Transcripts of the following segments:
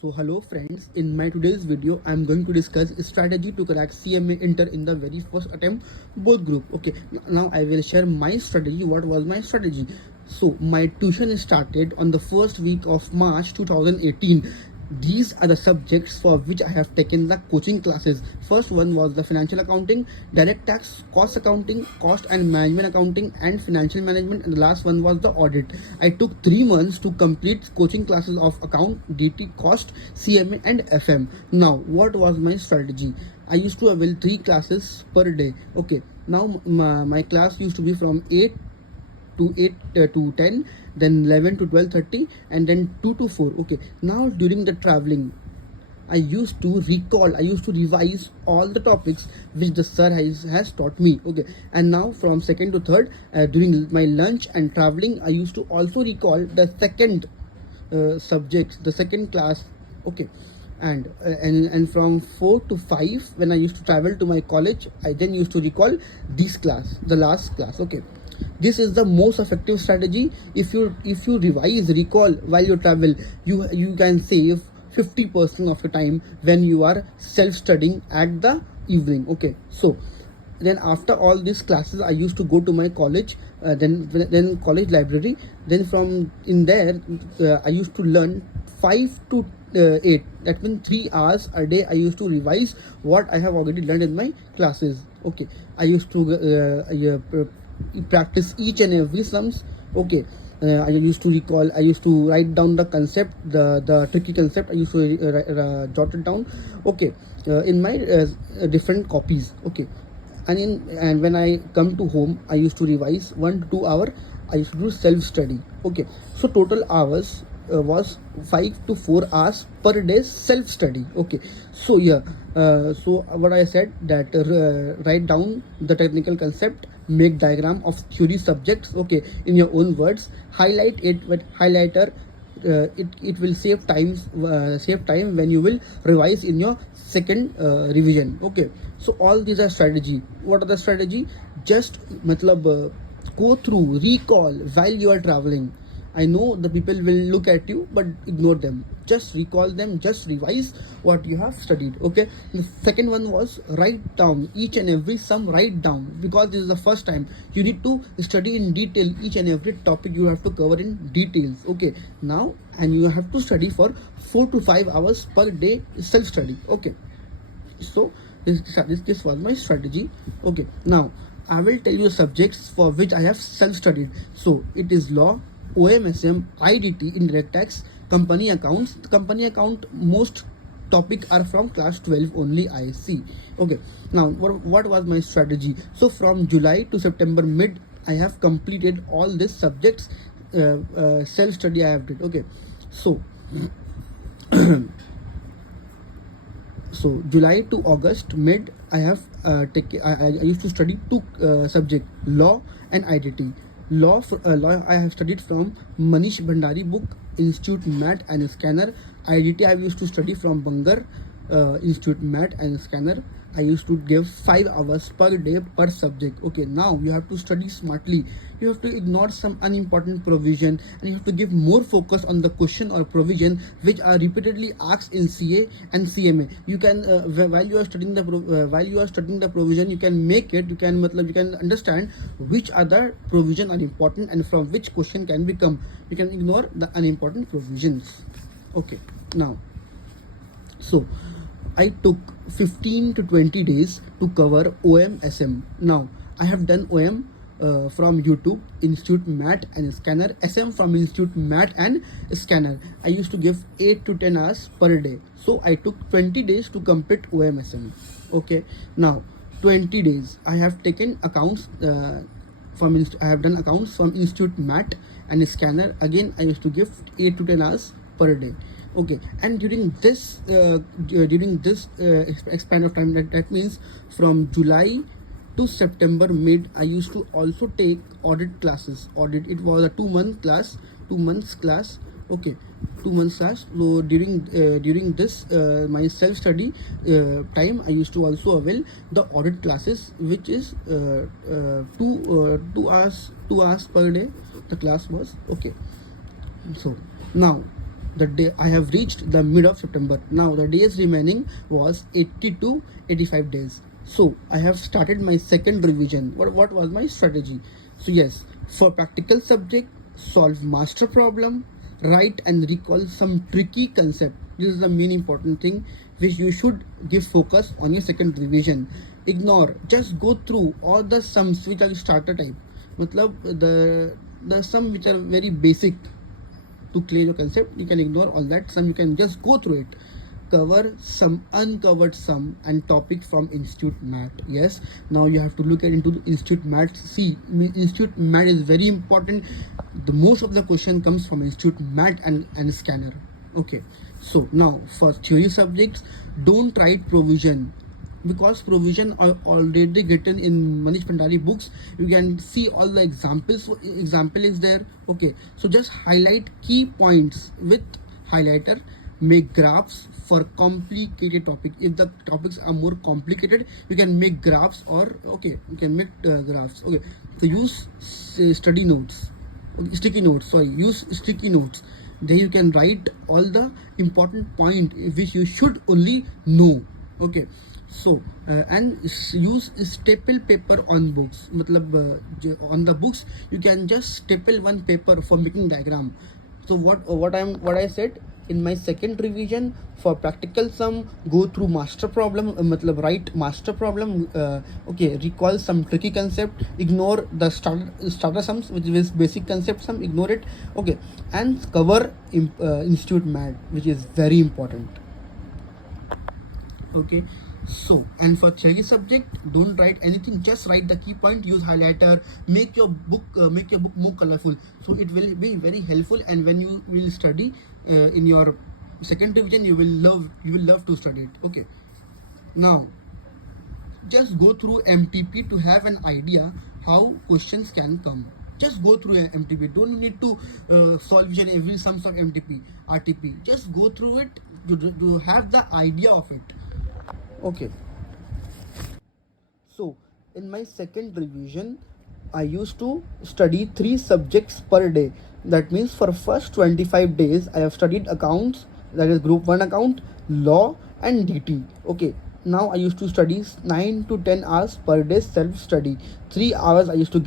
So hello friends, in my today's video I am going to discuss strategy to crack CMA Inter in the very first attempt, both group. Okay, now I will share my strategy. What was my strategy? So my tuition started on the first week of March 2018. These are the subjects for which I have taken the coaching classes. First one was the financial accounting, direct tax, cost accounting, cost and management accounting, and financial management, and the last one was the audit. I took 3 months to complete coaching classes of account, DT, cost, CMA, and FM. Now, what was my strategy? I used to avail 3 classes per day. Okay, now my class used to be from 8 to 8 to 10, then 11 to 12:30, and then 2 to 4. Okay, now during the traveling I used to recall, I used to revise all the topics which the sir has taught me. Okay, and now from second to third, during my lunch and traveling, I used to also recall the second subjects, the second class. Okay, and from 4 to 5, when I used to travel to my college, I then used to recall this class, the last class. Okay, this is the most effective strategy. If you revise, recall while you travel, you can save 50% of your time when you are self-studying at the evening. Okay, so then after all these classes I used to go to my college, then college library. Then from in there, I used to learn 5 to 8, that means 3 hours a day I used to revise what I have already learned in my classes. Okay, I used to practice each and every sums. Okay, I used to recall, I used to write down the concept, the tricky concept. I used to jot it down. Okay, in my different copies. Okay, and when I come to home, I used to revise 1 to 2 hour. I used to do self study. Okay, so total hours was 5 to 4 hours per day self study. Okay, so yeah, so what I said, that write down the technical concept, make diagram of theory subjects. Okay, in your own words, highlight it with highlighter. It will save time when you will revise in your second revision. Okay, so all these are strategy. What are the strategy? Just go through, recall while you are traveling. I know the people will look at you, but ignore them. Just recall them, just revise what you have studied. Okay, the second one was write down each and every sum, write down, because this is the first time you need to study in detail each and every topic. You have to cover in details. Okay, now, and you have to study for 4 to 5 hours per day, self study. Okay, so this was my strategy. Okay, now I will tell you subjects for which I have self studied. So it is law, OMSM, IDT, indirect tax, company accounts. The company account, most topic are from class 12 only, I see. Okay, now what was my strategy? So from July to September mid, I have completed all these subjects. Self study I have did. Okay, so so July to August mid, I have I used to study 2 subject, law and IDT. Law I have studied from Manish Bhandari book, Institute Mat and Scanner. IDT I used to study from Bangar Institute Mat and Scanner. I used to give 5 hours per day per subject. Okay, now you have to study smartly. You have to ignore some unimportant provision, and you have to give more focus on the question or provision which are repeatedly asked in CA and CMA. You can while you are studying the provision, you can make it. You can understand which other provision are important and from which question can become. You can ignore the unimportant provisions. Okay, now, so I took 15 to 20 days to cover OM-SM. Now, I have done OM from YouTube, Institute Mat and Scanner, SM from Institute Mat and Scanner. I used to give 8 to 10 hours per day. So, I took 20 days to complete OM-SM. Okay, now 20 days. I have taken accounts I have done accounts from Institute Mat and Scanner. Again, I used to give 8 to 10 hours per day. Okay, and during this span of time, that means from July to September mid, I used to also take audit classes. Audit, it was a 2 month class, 2 months class. Okay, 2 months class. So during this my self study time, I used to also avail the audit classes, which is 2 hours per day the class was. Okay, so now the day I have reached the mid of September. Now the days remaining was 80 to 85 days. So I have started my second revision. What was my strategy? So yes, for practical subject, solve master problem, write and recall some tricky concept. This is the main important thing which you should give focus on your second revision. Ignore, just go through all the sums which are starter type. Matlab the sum which are very basic to clear your concept, you can ignore all that sum, you can just go through it. Cover some uncovered sum and topic from Institute Math. Yes, now you have to look at into the Institute Math. See, Institute Math is very important. The most of the question comes from Institute Math and scanner. Okay, so now for theory subjects, don't write provision, because provision are already written in Manish Pandari books. You can see all the examples. Example is there. Okay, so just highlight key points with highlighter. Make graphs for complicated topic. If the topics are more complicated, you can make graphs, or okay, you can make graphs. Okay, so use study notes, sticky notes. Sorry, use sticky notes. There you can write all the important point which you should only know. Okay, so and use staple paper on books. Matlab on the books you can just staple one paper for making diagram. So what I said in my second revision, for practical sum, go through master problem, matlab write master problem. Okay, recall some tricky concept, ignore the starter sums which is basic concept sum, ignore it. Okay, and cover Institute Math, which is very important. Okay, so and for theory subject, don't write anything, just write the key point, use highlighter, make your book more colorful, so it will be very helpful. And when you will study in your second revision, you will love to study it. Okay, now just go through MTP to have an idea how questions can come. Just go through MTP, don't need to solve each and every sums of MTP RTP. Just go through it to have the idea of it. Okay, so in my second revision, I used to study 3 subjects per day. That means for first 25 days I have studied accounts, that is group 1 account, law and DT. Okay, now I used to study 9 to 10 hours per day self study. 3 hours I used to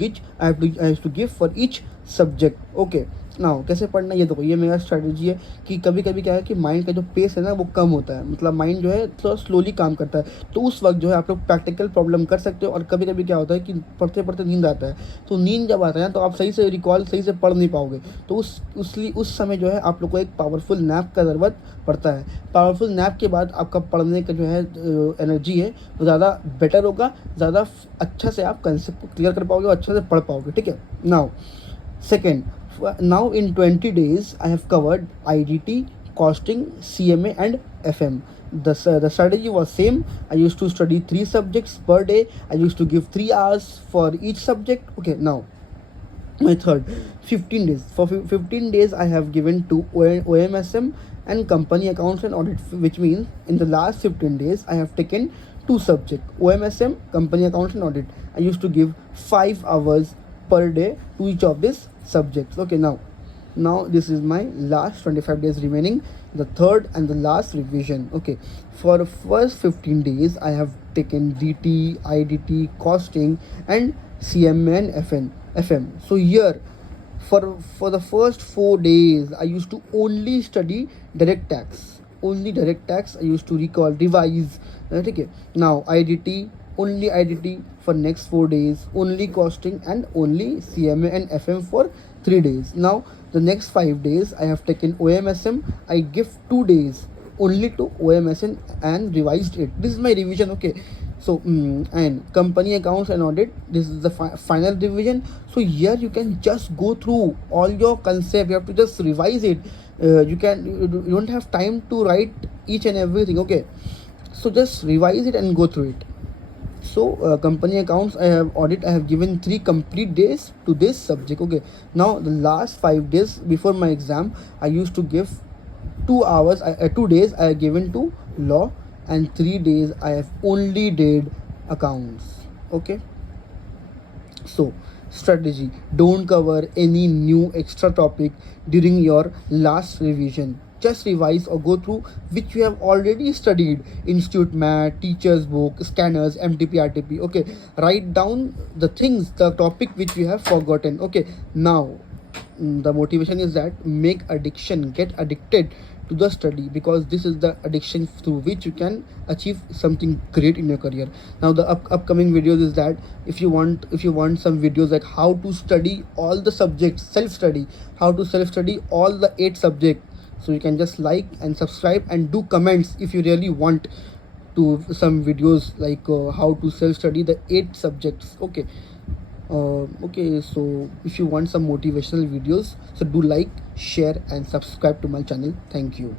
give for each subject. Okay, now कैसे पढ़ना, ये देखो ये मेरा strategy है कि कभी कभी क्या है कि माइंड का जो पेस है ना वो कम होता है, मतलब माइंड जो है थोड़ा स्लोली काम करता है, तो उस वक्त जो है आप लोग प्रैक्टिकल प्रॉब्लम कर सकते हो। और कभी कभी क्या होता है कि पढ़ते पढ़ते नींद आता है, तो नींद जब आता है तो आप सही से रिकॉल सही से पढ़ नहीं पाओगे, तो उस समय जो है आप लोग को एक पावरफुल नैप का ज़रूरत पड़ता है। पावरफुल नैप के बाद आपका पढ़ने का जो है एनर्जी है वो ज़्यादा बेटर होगा, ज़्यादा अच्छा से आप कंसेप्ट को क्लियर कर पाओगे और अच्छे से पढ़ पाओगे। ठीक है, now second, now in 20 days I have covered IDT, costing, CMA and FM. The strategy was same. I used to study 3 subjects per day. I used to give 3 hours for each subject. Okay, now my third, 15 days. For 15 days I have given to OMSM and company accounts and audit, which means in the last 15 days I have taken 2 subjects, OMSM, company accounts and audit. I used to give 5 hours per day to each of these subjects. Okay, now this is my last 25 days remaining, the third and the last revision. Okay, for the first 15 days I have taken DT, IDT, costing and CMA and FM. So here for the first 4 days I used to only study direct tax, I used to revise. Okay, now IDT, only IDT for next 4 days, only costing and only CMA and FM for 3 days. Now the next 5 days I have taken OMSM. I give 2 days only to OMSM and revised it. This is my revision. Okay, so and company accounts and audit, this is the final revision. So here you can just go through all your concept, you have to just revise it. You don't have time to write each and everything. Okay, so just revise it and go through it. So company accounts, I have given 3 complete days to this subject. Okay, now the last 5 days before my exam I used to give 2 hours, 2 days I have given to law and 3 days I have only did accounts. Okay, so strategy, don't cover any new extra topic during your last revision. just revise or go through which you have already studied: institute math, teacher's book, scanners, MTP, RTP. Okay, write down the things, the topic which you have forgotten. Okay, now the motivation is that make addiction, get addicted to the study, because this is the addiction through which you can achieve something great in your career. Now the upcoming videos is that if you want some videos like how to study all the subjects, self study, how to self study all the 8 subjects, so you can just like and subscribe and do comments if you really want to some videos like how to self study the 8 subjects. Okay, okay, so if you want some motivational videos, so do like, share and subscribe to my channel. Thank you.